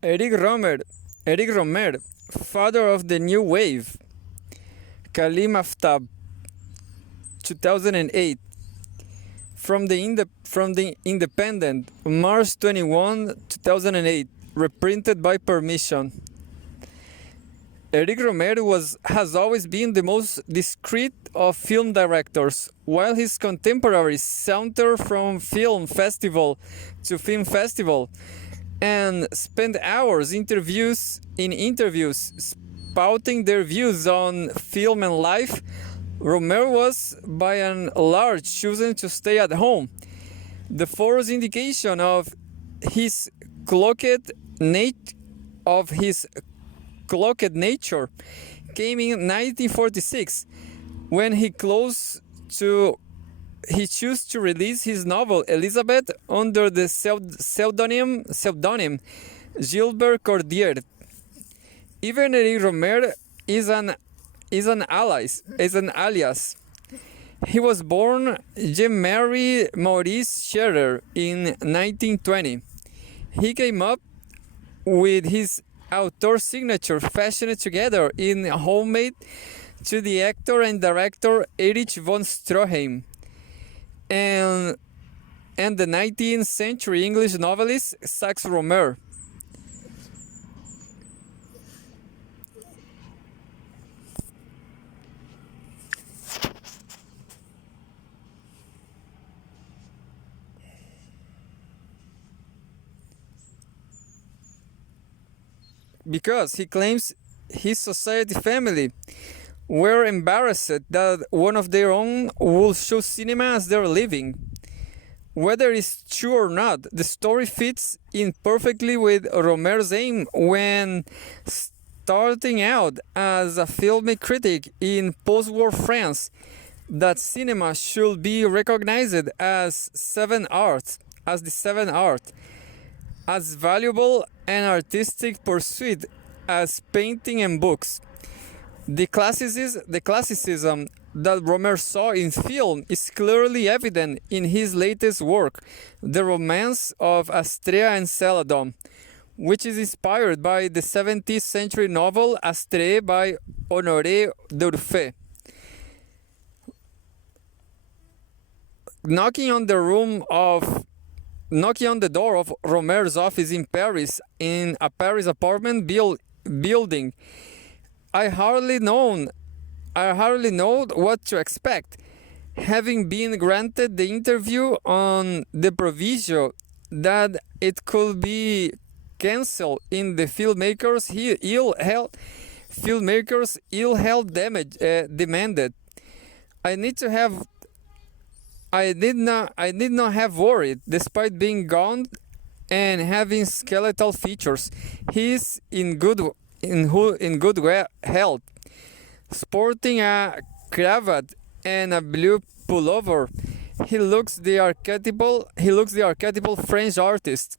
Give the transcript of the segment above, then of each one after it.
Eric Rohmer, Eric Rohmer, father of the new wave. Kallem Aftab, 2008. From the Independent, March 21, 2008. Reprinted by permission. Eric Rohmer has always been the most discreet of film directors. While his contemporaries saunter from film festival to film festival and spend hours in interviews spouting their views on film and life, Rohmer was by and large chosen to stay at home. The first indication of his cloaked nat- of his cloaked nature came in 1946 when he chose to release his novel Elizabeth under the pseudonym Gilbert Cordier. Even Eric Rohmer is an alias. He was born Jean-Marie Maurice Scherer in 1920. He came up with his author signature fashioned together in homemade to the actor and director Erich von Stroheim and the 19th century English novelist Sax Rohmer. Because he claims his society family were embarrassed that one of their own would show cinema as their living. Whether it's true or not, the story fits in perfectly with Rohmer's aim when starting out as a film critic in post-war France, that cinema should be recognized as the seven art, as valuable an artistic pursuit as painting and books. The classicism that Rohmer saw in film is clearly evident in his latest work, The Romance of Astrea and Celadon, which is inspired by the 17th century novel Astrea by Honoré d'Urfé. Knocking on the door of Rohmer's office in Paris, in a Paris apartment building, I hardly know what to expect, having been granted the interview on the proviso that it could be cancelled in the ill health demanded. I did not have worried, despite being gaunt and having skeletal features. He is in good health, sporting a cravat and a blue pullover. He looks the archetypal French artist.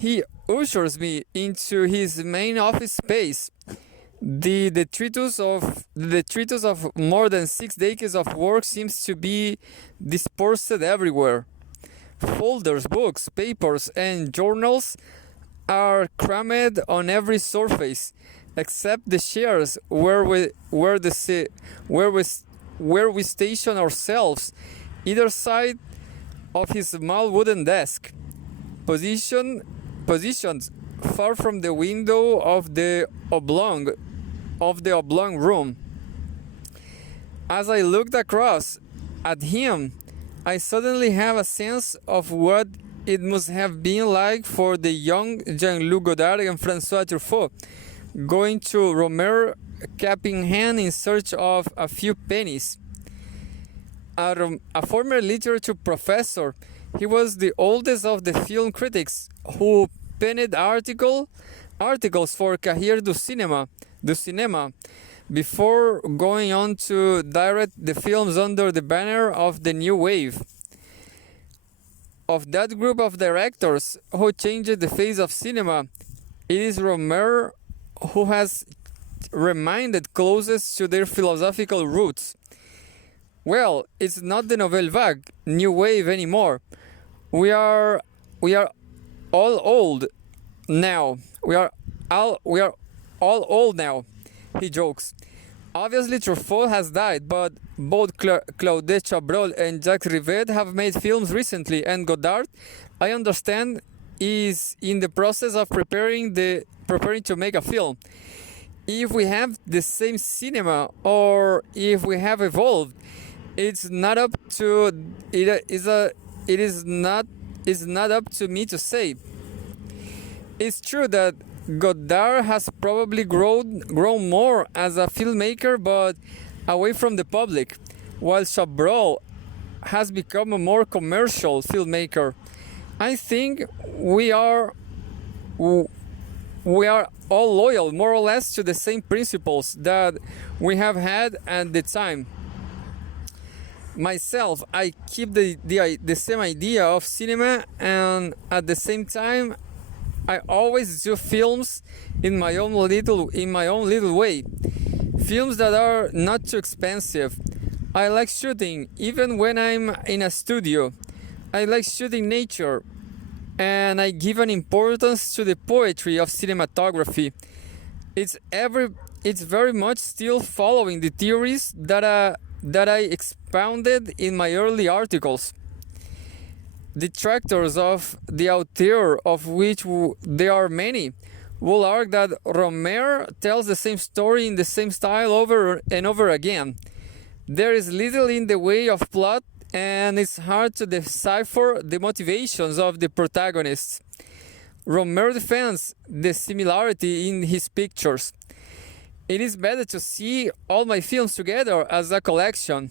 He ushers me into his main office space. The detritus of more than 6 decades of work seems to be dispersed everywhere. Folders, books, papers, and journals are crammed on every surface, except the chairs where we station ourselves, either side of his small wooden desk, positioned far from the window of the oblong room. As I looked across at him, I suddenly have a sense of what it must have been like for the young Jean-Luc Godard and François Truffaut, going to Rohmer cap in hand in search of a few pennies. A former literature professor, he was the oldest of the film critics who penned articles for Cahiers du Cinéma, before going on to direct the films under the banner of the New Wave. Of that group of directors who changed the face of cinema, it is Rohmer who has remained closest to their philosophical roots. Well, it's not the Nouvelle Vague, New Wave anymore. We are all old now. we are all old now, he jokes. Obviously, Truffaut has died, but both Claude Chabrol and Jacques Rivette have made films recently, and Godard, I understand, is in the process of preparing to make a film. If we have the same cinema, or if we have evolved, it's not up to it is not up to me to say. It's true that Godard has probably grown more as a filmmaker, but away from the public, while Chabrol has become a more commercial filmmaker. I think we are all loyal, more or less, to the same principles that we have had at the time. Myself, I keep the same idea of cinema, and at the same time, I always do films in my own little way. Films that are not too expensive. I like shooting even when I'm in a studio. I like shooting nature, and I give an importance to the poetry of cinematography. It's very much still following the theories that I expounded in my early articles. Detractors of the auteur, of which there are many, will argue that Rohmer tells the same story in the same style over and over again. There is little in the way of plot, and it's hard to decipher the motivations of the protagonists. Rohmer defends the similarity in his pictures. It is better to see all my films together as a collection.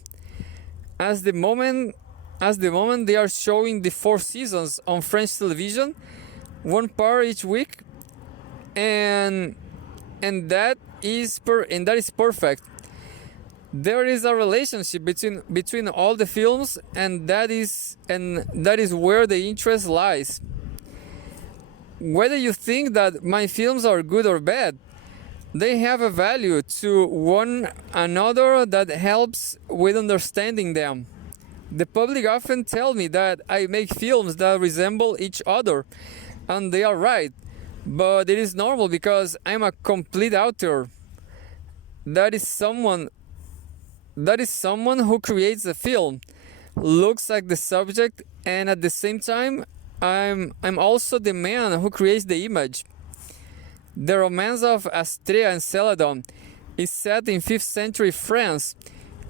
As the moment they are showing the 4 seasons on French television, one part each week, and that is perfect. There is a relationship between all the films, and that is where the interest lies. Whether you think that my films are good or bad, they have a value to one another that helps with understanding them. The public often tell me that I make films that resemble each other, and they are right. But it is normal because I'm a complete author. That is someone who creates a film, looks at the subject, and at the same time, I'm also the man who creates the image. The romance of Astrea and Celadon is set in 5th century France,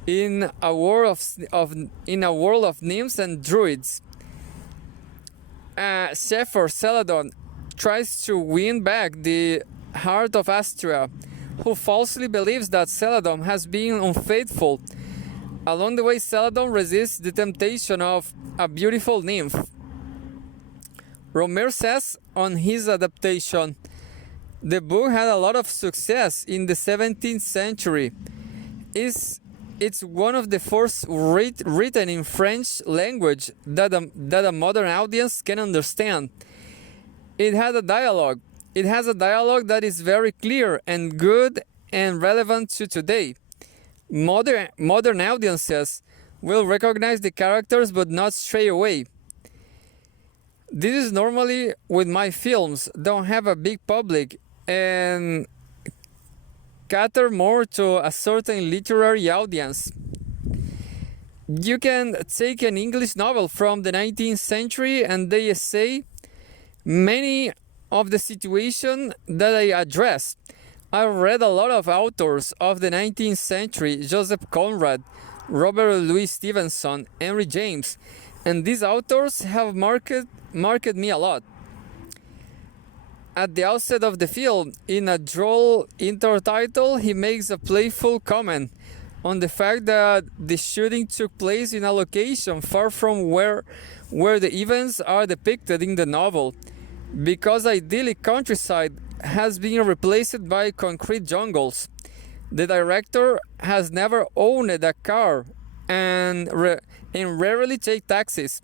in a world of nymphs and druids. Shepherd Celadon tries to win back the heart of Astrea, who falsely believes that Celadon has been unfaithful. Along the way, Celadon resists the temptation of a beautiful nymph. Rohmer says on his adaptation, the book had a lot of success in the 17th century. It's one of the first written in French language that a modern audience can understand. It has a dialogue that is very clear and good and relevant to today. Modern audiences will recognize the characters but not stray away. This is normally with my films, don't have a big public and cater more to a certain literary audience. You can take an English novel from the 19th century and they say many of the situation that I address. I read a lot of authors of the 19th century, Joseph Conrad, Robert Louis Stevenson, Henry James, and these authors have marked me a lot. At the outset of the film, in a droll intertitle, he makes a playful comment on the fact that the shooting took place in a location far from where the events are depicted in the novel, because idyllic countryside has been replaced by concrete jungles. The director has never owned a car and rarely take taxis,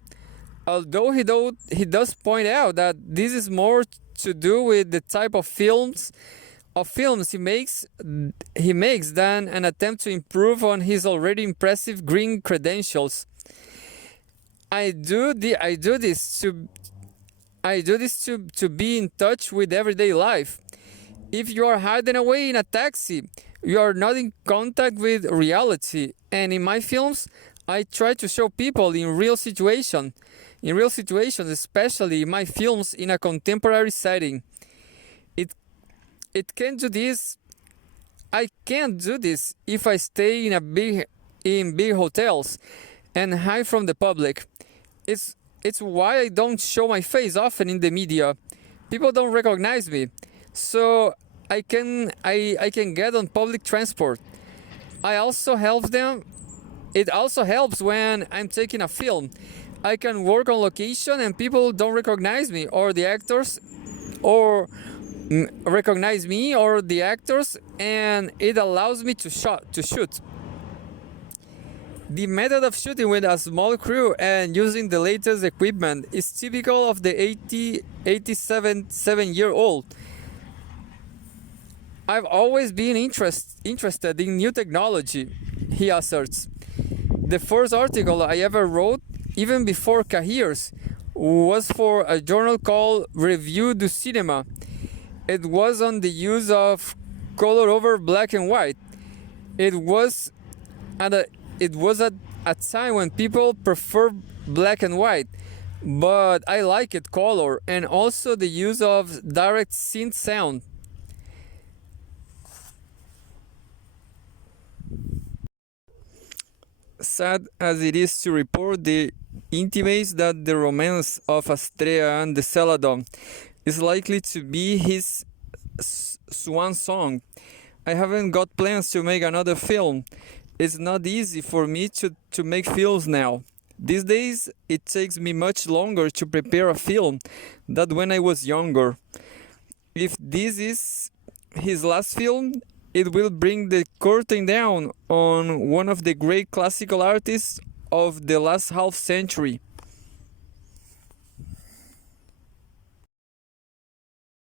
although he does point out that this is more to do with the type of films he makes than an attempt to improve on his already impressive green credentials. I do this I do this to be in touch with everyday life. If you are hiding away in a taxi, you are not in contact with reality. And in my films, I try to show people in real situations, especially in my films in a contemporary setting. It it can do this. I can't do this if I stay in big hotels and hide from the public. It's why I don't show my face often in the media. People don't recognize me. So I can get on public transport. I also help them. It also helps when I'm taking a film. I can work on location and people don't recognize me or the actors or recognize me or the actors, and it allows me to shoot. The method of shooting with a small crew and using the latest equipment is typical of the 87-year-old. I've always been interested in new technology, he asserts. The first article I ever wrote, even before Cahiers, was for a journal called Revue du Cinema. It was on the use of color over black and white. It was at a time when people prefer black and white, but I like it color, and also the use of direct synth sound. Sad as it is to report, the intimates that the romance of Astrea and the Celadon is likely to be his swan song. I haven't got plans to make another film. It's not easy for me to make films now. These days, it takes me much longer to prepare a film than when I was younger. If this is his last film, it will bring the curtain down on one of the great classical artists of the last half century.